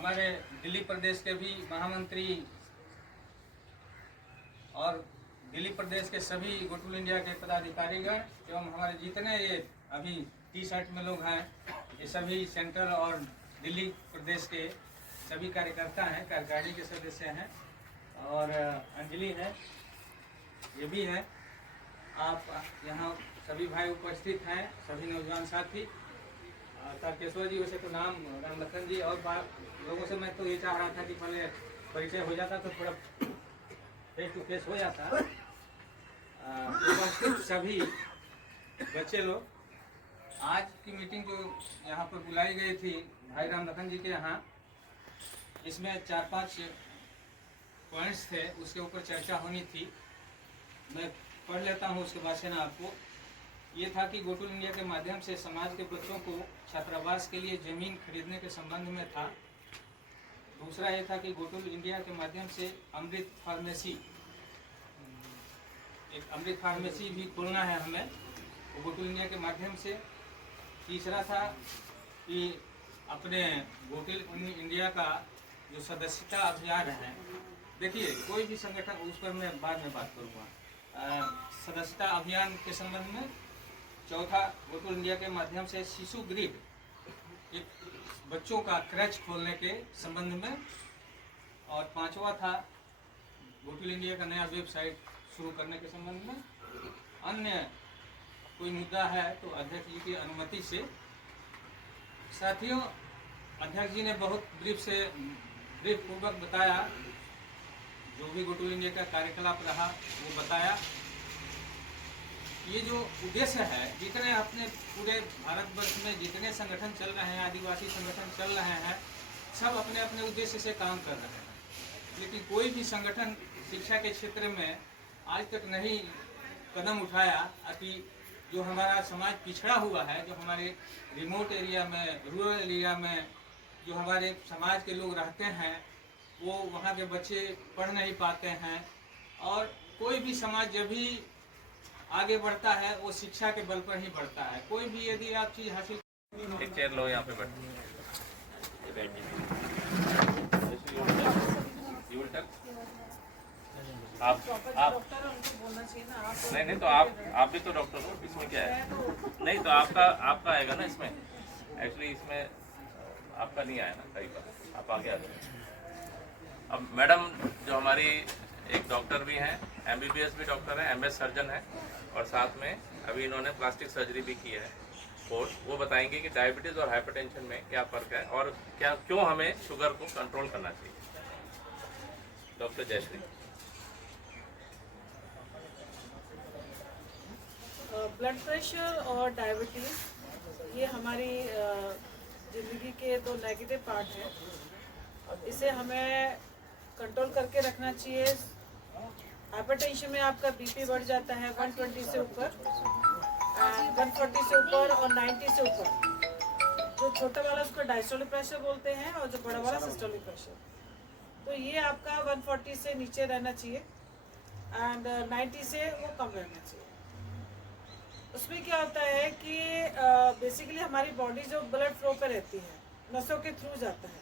हमारे दिल्ली प्रदेश के भी महामंत्री और दिल्ली प्रदेश के सभी गोटुल इंडिया के पदाधिकारीगण एवं हमारे जितने ये अभी टी शर्ट में लोग हैं, ये सभी सेंट्रल और दिल्ली प्रदेश के सभी कार्यकर्ता हैं, कार्यकारिणी के सदस्य हैं। और अंजलि है, ये भी है। आप यहाँ सभी भाई उपस्थित हैं, सभी नौजवान साथी। तारकेश्वर जी वैसे तो नाम रामलखन जी, और लोगों से मैं तो ये चाह रहा था कि पहले परिचय हो जाता तो थोड़ा फेस टू फेस हो जाता। उपस्थित सभी बच्चे लोग, आज की मीटिंग जो यहाँ पर बुलाई गई थी भाई रामलखन जी के यहाँ, इसमें 4-5 पॉइंट्स थे, उसके ऊपर चर्चा होनी थी। मैं पढ़ लेता हूँ उसके बाद से ना आपको। ये था कि गोटुल इंडिया के माध्यम से समाज के बच्चों को छात्रावास के लिए ज़मीन खरीदने के संबंध में था। दूसरा ये था कि गोटुल इंडिया के माध्यम से अमृत फार्मेसी, एक अमृत फार्मेसी भी खोलना है हमें, वो गोटुल इंडिया के माध्यम से। तीसरा था कि अपने गोटुल इंडिया का जो सदस्यता अभियान है, देखिए कोई भी संगठन, उस पर मैं बाद में बात करूँगा, सदस्यता अभियान के संबंध में। चौथा, गोटुल इंडिया के माध्यम से शिशु गृह, एक बच्चों का क्रच खोलने के संबंध में। और पांचवा था गोटुल इंडिया का नया वेबसाइट शुरू करने के संबंध में। अन्य कोई मुद्दा है तो अध्यक्ष जी की अनुमति से। साथियों, अध्यक्ष जी ने बहुत ब्रीफ पूर्वक बताया, जो भी गोटुल इंडिया का कार्यकलाप रहा वो बताया। ये जो उद्देश्य है, जितने अपने पूरे भारतवर्ष में जितने संगठन चल रहे हैं, आदिवासी संगठन चल रहे हैं, सब अपने अपने उद्देश्य से काम कर रहे हैं, लेकिन कोई भी संगठन शिक्षा के क्षेत्र में आज तक नहीं कदम उठाया कि जो हमारा समाज पिछड़ा हुआ है, जो हमारे रिमोट एरिया में, रूरल एरिया में जो हमारे समाज के लोग रहते हैं, वो वहाँ के बच्चे पढ़ नहीं पाते हैं। और कोई भी समाज जब भी आगे बढ़ता है वो शिक्षा के बल पर ही बढ़ता है। कोई भी यदि आप चीज़ हासिल, एक चेयर लो, यहाँ पे बैठो। आप नहीं तो आप भी तो डॉक्टर हो, इसमें क्या है? नहीं तो आपका आएगा ना इसमें। एक्चुअली इसमें आपका नहीं आया ना, कई बार आप आगे आ जाओ। अब मैडम जो हमारी एक डॉक्टर भी हैं, MBBS भी डॉक्टर है, MS सर्जन है, और साथ में अभी इन्होंने प्लास्टिक सर्जरी भी की है कोर्स। वो बताएंगे कि डायबिटीज़ और हाइपरटेंशन में क्या फ़र्क है और क्यों हमें शुगर को कंट्रोल करना चाहिए। डॉक्टर जयश्री। ब्लड प्रेशर और डायबिटीज़ ये हमारी ज़िंदगी के दो नेगेटिव पार्ट हैं, और इसे हमें कंट्रोल करके रखना चाहिए। हाइपरटेंशन में आपका BP बढ़ जाता है 120 से ऊपर, 140 से ऊपर और 90 से ऊपर। जो छोटा वाला उसको डायस्टोलिक प्रेशर बोलते हैं, और जो बड़ा वाला सिस्टोलिक प्रेशर। तो ये आपका 140 से नीचे रहना चाहिए एंड 90 से वो कम रहना चाहिए। उसमें क्या होता है कि बेसिकली हमारी बॉडी जो ब्लड फ्लो पे रहती है, नसों के थ्रू जाता है,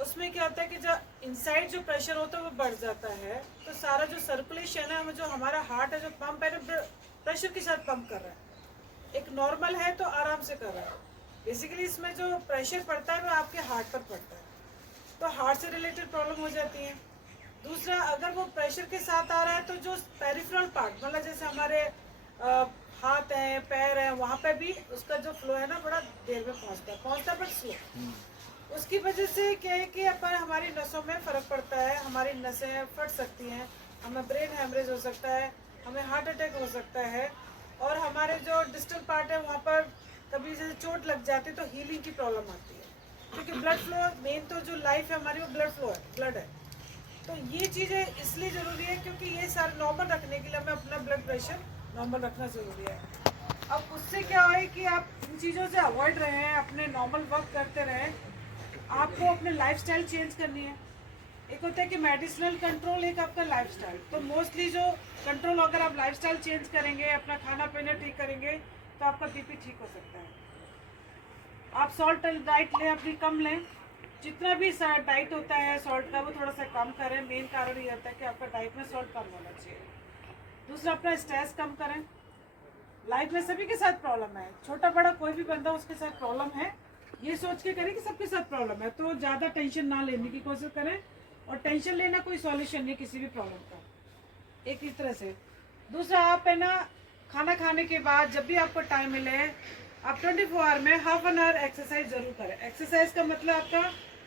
उसमें क्या होता है कि जो इनसाइड जो प्रेशर होता है वो बढ़ जाता है। तो सारा जो सर्कुलेशन है, जो हमारा हार्ट है, जो पंप है, प्रेशर के साथ पंप कर रहा है। एक नॉर्मल है तो आराम से कर रहा है। बेसिकली इसमें जो प्रेशर पड़ता है वो आपके हार्ट पर पड़ता है, तो हार्ट से रिलेटेड प्रॉब्लम हो जाती है। दूसरा, अगर वो प्रेशर के साथ आ रहा है तो जो पेरिफेरल पार्ट, मतलब जैसे हमारे हाथ हैं, पैर हैं, वहाँ पे भी उसका जो फ्लो है ना बड़ा देर में पहुँचता है बट स्लो। उसकी वजह से क्या है कि अपन हमारी नसों में फ़र्क पड़ता है, हमारी नसें फट सकती हैं, हमें ब्रेन हैमरेज हो सकता है, हमें हार्ट अटैक हो सकता है, और हमारे जो डिस्टल पार्ट है वहाँ पर कभी जैसे चोट लग जाती है तो हीलिंग की प्रॉब्लम आती है, क्योंकि ब्लड फ्लो, मेन तो जो लाइफ है हमारी वो ब्लड फ्लो है, ब्लड है। तो ये चीज़ें इसलिए ज़रूरी है क्योंकि ये सारे नॉर्मल रखने के लिए हमें अपना ब्लड प्रेशर नॉर्मल रखना ज़रूरी है। अब उससे क्या है कि आप इन चीज़ों से अवॉइड रहें, अपने नॉर्मल वर्क करते रहें। आपको अपने लाइफस्टाइल चेंज करनी है। एक होता है कि मेडिसिनल कंट्रोल, एक आपका लाइफस्टाइल। तो मोस्टली जो कंट्रोल, अगर आप लाइफस्टाइल चेंज करेंगे, अपना खाना पीना ठीक करेंगे, तो आपका BP ठीक हो सकता है। आप सॉल्ट डाइट लें, अपनी कम लें, जितना भी डाइट होता है सॉल्ट का वो थोड़ा सा कम करें। मेन कारण ये होता है कि आपका डाइट में सॉल्ट कम होना चाहिए। दूसरा, अपना स्ट्रेस कम करें। लाइफ में सभी के साथ प्रॉब्लम है, छोटा बड़ा कोई भी बंदा उसके साथ प्रॉब्लम है, ये सोच के करें कि सबके साथ प्रॉब्लम है, तो ज़्यादा टेंशन ना लेने की कोशिश करें। और टेंशन लेना कोई सॉल्यूशन नहीं किसी भी प्रॉब्लम का, एक इस तरह से। दूसरा, आप है ना खाना खाने के बाद जब भी आपको टाइम मिले आप 24 आवर में हाफ एन आवर एक्सरसाइज जरूर करें। एक्सरसाइज का मतलब आपका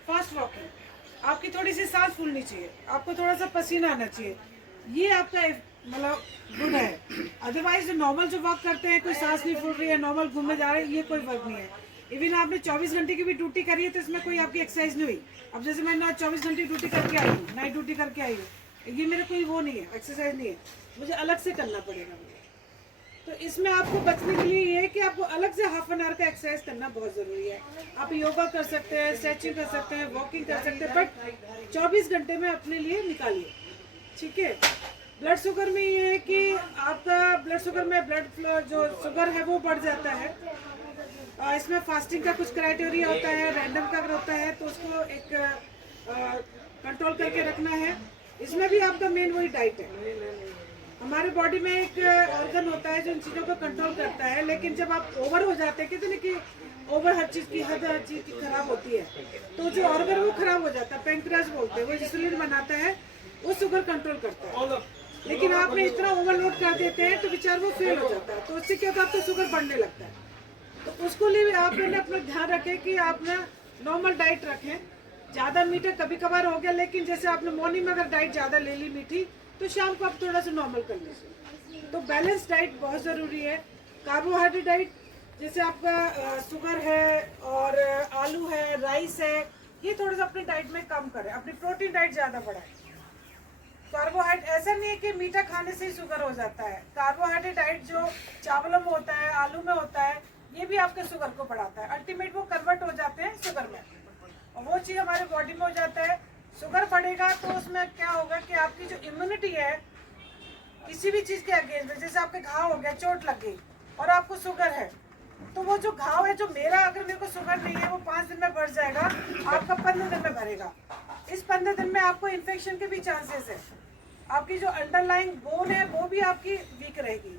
फास्ट वॉकिंग, आपकी थोड़ी सी सांस फूलनी चाहिए, आपको थोड़ा सा पसीना आना चाहिए, ये आपका मतलब गुड है। अदरवाइज नॉर्मल जो वॉक करते हैं, कोई सांस नहीं फूल रही है, नॉर्मल घूमने जा रहे हैं, ये कोई वर्क नहीं है। इवन आपने 24 घंटे की भी ड्यूटी करी है तो इसमें कोई आपकी एक्सरसाइज नहीं हुई। अब जैसे मैंने आज 24 घंटे ड्यूटी करके आई हूँ, नाइट ड्यूटी करके आई हूँ, ये मेरा कोई वो नहीं है, एक्सरसाइज नहीं है, मुझे अलग से करना पड़ेगा मुझे। तो इसमें आपको बचने के लिए ये है कि आपको अलग से हाफ एन आवर का एक्सरसाइज करना बहुत ज़रूरी है। आप योगा कर सकते हैं, स्ट्रेचिंग कर सकते हैं, वॉकिंग कर सकते हैं, बट 24 घंटे में अपने लिए निकालिए, ठीक है। ब्लड शुगर में ये है कि आपका ब्लड शुगर में ब्लड फ्लो जो शुगर है वो बढ़ जाता है। इसमें फास्टिंग का कुछ क्राइटेरिया होता है, रैंडम का होता है, तो उसको एक कंट्रोल करके रखना है। इसमें भी आपका मेन वही डाइट है। हमारे बॉडी में एक ऑर्गन होता है जो इन चीज़ों को कंट्रोल करता है, लेकिन जब आप ओवर हो जाते हैं, कहते हैं कि ओवर हर चीज़ की हद हर चीज़ की खराब होती है, तो जो ऑर्गन वो खराब हो जाता है, पेंक्रियास बोलते हैं, वो इंसुलिन बनाता है, वो शुगर कंट्रोल करता है। लेकिन आपने इतना ओवरलोड कर देते हैं तो बेचार वो फेल हो जाता है, तो उससे क्या होता है, आपको शुगर बढ़ने लगता है। तो उसको लिए आपने अपना ध्यान रखें कि आप ना नॉर्मल डाइट रखें। ज़्यादा मीठा कभी कभार हो गया, लेकिन जैसे आपने मॉर्निंग में अगर डाइट ज़्यादा ले ली मीठी, तो शाम को आप थोड़ा सा नॉर्मल कर लीजिए। तो बैलेंस डाइट बहुत ज़रूरी है। कार्बोहाइड्रेट डाइट जैसे आपका शुगर है और आलू है, राइस है, ये थोड़ा सा अपनी डाइट में कम करें। अपनी प्रोटीन डाइट ज़्यादा बढ़ाएं। कार्बोहाइड्रेट ऐसा नहीं है कि मीठा खाने से ही शुगर हो जाता है। कार्बोहाइड्रेट डाइट जो चावलों में होता है, आलू में होता है, ये भी आपके शुगर को बढ़ाता है। अल्टीमेट वो कन्वर्ट हो जाते हैं शुगर में, और वो चीज़ हमारे बॉडी में हो जाता है। शुगर बढ़ेगा तो उसमें क्या होगा कि आपकी जो इम्यूनिटी है किसी भी चीज़ के अगेंस्ट में, जैसे आपके घाव हो गया, चोट लग गई और आपको शुगर है, तो वो जो घाव है, जो अगर मेरे को शुगर नहीं है, वो 5 दिन में भर जाएगा, आपका 15 दिन में भरेगा। इस 15 दिन में आपको इन्फेक्शन के भी चांसेस है। आपकी जो अंडरलाइंग बोन है वो भी आपकी वीक रहेगी।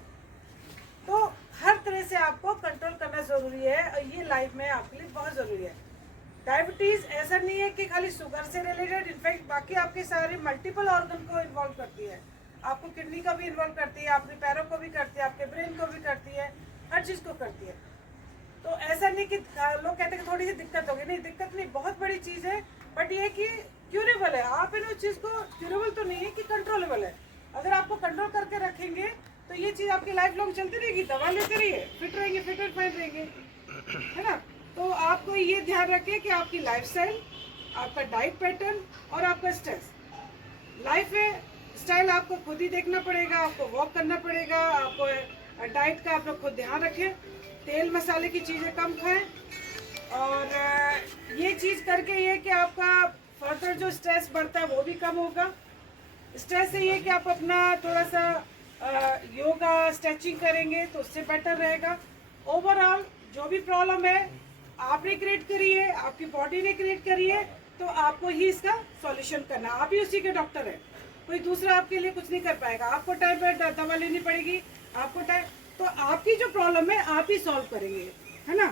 तो हर तरह से आपको कंट्रोल करना ज़रूरी है, और ये लाइफ में आपके लिए बहुत ज़रूरी है। डायबिटीज़ ऐसा नहीं है कि खाली शुगर से रिलेटेड, इनफैक्ट बाकी आपके सारे मल्टीपल ऑर्गन को इन्वॉल्व करती है। आपको किडनी का भी इन्वॉल्व करती है, आपके पैरों को भी करती है, आपके ब्रेन को भी करती है, हर चीज़ को करती है। तो ऐसा नहीं कि लोग कहते हैं कि थोड़ी सी दिक्कत होगी, नहीं, दिक्कत नहीं, बहुत बड़ी चीज़ है, बट ये कि क्यूरेबल है। आप इन उस चीज़ को क्यूरेबल तो नहीं है कि कंट्रोलेबल है। अगर आपको कंट्रोल करके रखेंगे तो ये चीज़ आपकी लाइफ लॉन्ग चलती रहेगी। दवा लेते रहिए, फिट रहेंगे, फिट एंड फाइन रहेंगे, है ना। तो आपको ये ध्यान रखें कि आपकी लाइफस्टाइल, आपका डाइट पैटर्न और आपका स्ट्रेस, लाइफ में स्टाइल आपको खुद ही देखना पड़ेगा। आपको वॉक करना पड़ेगा, आपको डाइट का आप लोग खुद ध्यान रखें, तेल मसाले की चीज़ें कम खाएं, और ये चीज़ करके ये कि आपका फर्दर जो स्ट्रेस बढ़ता है वो भी कम होगा। स्ट्रेस से ये कि आप अपना थोड़ा सा योगा स्ट्रेचिंग करेंगे तो उससे बेटर रहेगा। ओवरऑल जो भी प्रॉब्लम है आपने क्रिएट करी है, आपकी बॉडी ने क्रिएट करी है, तो आपको ही इसका सॉल्यूशन करना। आप ही उसी के डॉक्टर हैं, कोई दूसरा आपके लिए कुछ नहीं कर पाएगा। आपको टाइम पर दवा लेनी पड़ेगी, आपको टाइम, तो आपकी जो प्रॉब्लम है आप ही सॉल्व करेंगे, है ना।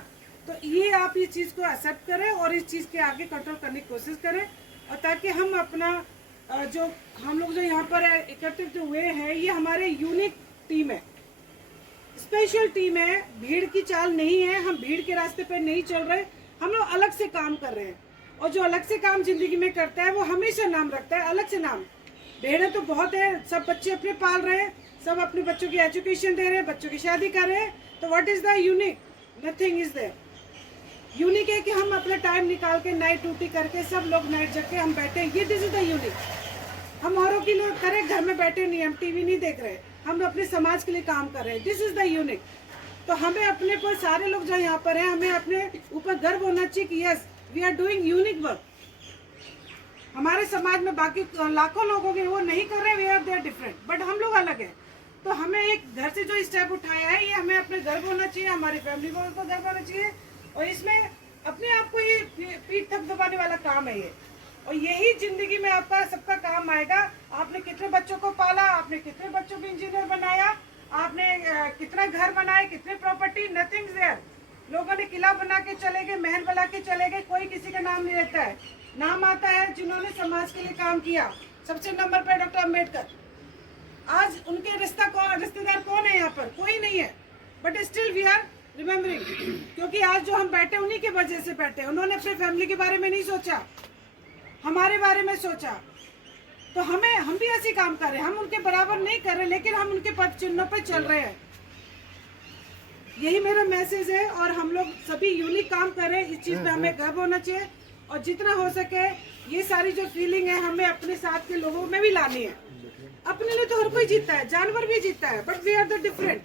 तो ये आप इस चीज़ को एक्सेप्ट करें और इस चीज़ के आगे कंट्रोल करने की कोशिश करें, और ताकि हम अपना जो हम लोग जो यहाँ पर एकत्रित हुए हैं, ये हमारे यूनिक टीम है, स्पेशल टीम है। भीड़ की चाल नहीं है, हम भीड़ के रास्ते पर नहीं चल रहे, हम लोग अलग से काम कर रहे हैं। और जो अलग से काम जिंदगी में करता है वो हमेशा नाम रखता है, अलग से नाम। भीड़ तो बहुत है, सब बच्चे अपने पाल रहे हैं, सब अपने बच्चों की एजुकेशन दे रहे हैं, बच्चों की शादी कर रहे हैं, तो what is the unique? Nothing is there. Unique है कि हम अपना टाइम निकाल के नाइट ड्यूटी करके सब लोग नाइट जग के हम बैठे, ये दिस इज द यूनिक। हम औरों के लिए करें, घर में बैठे नहीं, हम टीवी नहीं देख रहे, हम अपने समाज के लिए काम कर रहे हैं, दिस इज द यूनिक। तो हमें अपने को, सारे लोग जो यहाँ पर हैं, हमें अपने ऊपर गर्व होना चाहिए कि yes we are doing unique work. हमारे समाज में बाकी लाखों लोग होंगे वो नहीं कर रहे, we are they are different, but हम लोग अलग हैं। तो हमें एक घर से जो स्टेप उठाया है, ये हमें अपने गर्व होना चाहिए, हमारी फैमिली को गर्व होना चाहिए, और इसमें अपने आप को ये पीठ थपथपाने होने वाला काम है ये, और यही जिंदगी में आपका सबका काम आएगा। आपने कितने बच्चों को पाला, आपने कितने बच्चों को इंजीनियर बनाया, आपने कितना घर बनाए, कितने प्रॉपर्टी, नथिंग देयर। लोगों ने किला बना के चले गए, महल बना के चले गए, कोई किसी का नाम नहीं रहता है। नाम आता है जिन्होंने समाज के लिए काम किया। सबसे नंबर पे डॉक्टर अम्बेडकर। आज उनके रिश्तेदार कौन है यहाँ पर? कोई नहीं है, but still we are remembering, क्योंकि आज जो हम बैठे उन्हीं के वजह से बैठे। उन्होंने अपने फैमिली के बारे में नहीं सोचा, हमारे बारे में सोचा। तो हम भी ऐसे काम कर रहे हैं, हम उनके बराबर नहीं कर रहे, लेकिन हम उनके पद चिन्हों पे चल रहे हैं। यही मेरा मैसेज है, और हम लोग सभी यूनिक काम कर रहे हैं। इस चीज पे हमें गर्व होना चाहिए, और जितना हो सके ये सारी जो फीलिंग है हमें अपने साथ के लोगों में भी लानी है। अपने लिए तो हर कोई जीता है, जानवर भी जीता है, but we are the different.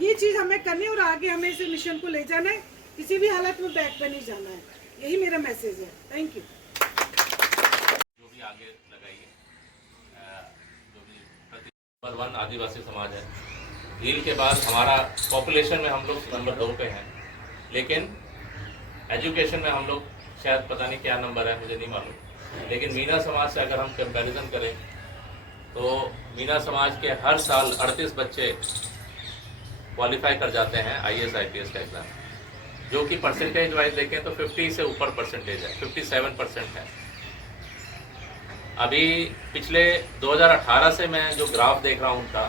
ये चीज हमें करनी है, और आगे हमें इस मिशन को ले जाना है, किसी भी हालत में बैक पे नहीं जाना है। यही मेरा मैसेज है। Thank you. जो भी आगे लगाइए, जो भी नंबर 1 आदिवासी समाज है। भील के बाद हमारा पॉपुलेशन में हम लोग नंबर 2 पे हैं, लेकिन एजुकेशन में हम लोग शायद पता नहीं क्या नंबर है, मुझे नहीं मालूम। लेकिन मीना समाज से अगर हम कंपैरिजन करें तो मीना समाज के हर साल 38 बच्चे क्वालिफाई कर जाते हैं IAS IPS का एग्ज़ाम, जो कि परसेंटेज वाइज देखें तो 50 से ऊपर परसेंटेज है, 57% है। अभी पिछले 2018 से मैं जो ग्राफ देख रहा हूँ उनका,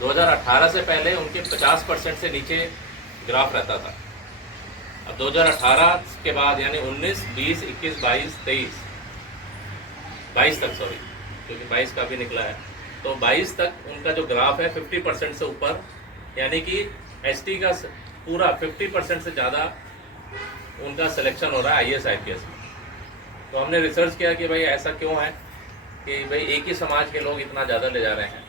2018 से पहले उनके 50% से नीचे ग्राफ रहता था। अब 2018 के बाद यानी 19, 20, 21, 22, 22 तक, सॉरी, क्योंकि 22 का भी निकला है, तो 22 तक उनका जो ग्राफ है 50% से ऊपर, यानी कि ST का पूरा 50% से ज़्यादा उनका सिलेक्शन हो रहा है IAS IPS में। तो हमने रिसर्च किया कि भाई ऐसा क्यों है कि भाई एक ही समाज के लोग इतना ज़्यादा ले जा रहे हैं।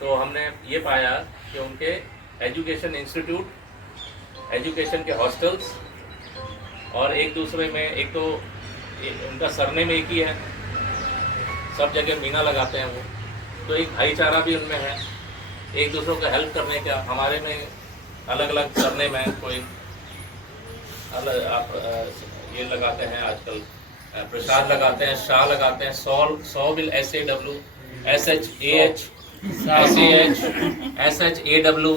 तो हमने ये पाया कि उनके एजुकेशन इंस्टीट्यूट, एजुकेशन के हॉस्टल्स, और एक दूसरे में, एक तो उनका सरनेम एक ही है, सब जगह मीना लगाते हैं वो, तो एक भाईचारा भी उनमें है, एक दूसरों को हेल्प करने का। हमारे में अलग अलग सरनेम है, कोई अलग आप ये लगाते हैं आजकल, प्रसाद लगाते हैं, शाह लगाते हैं, सौबिल SAW, SHAH, SAH, SHAW,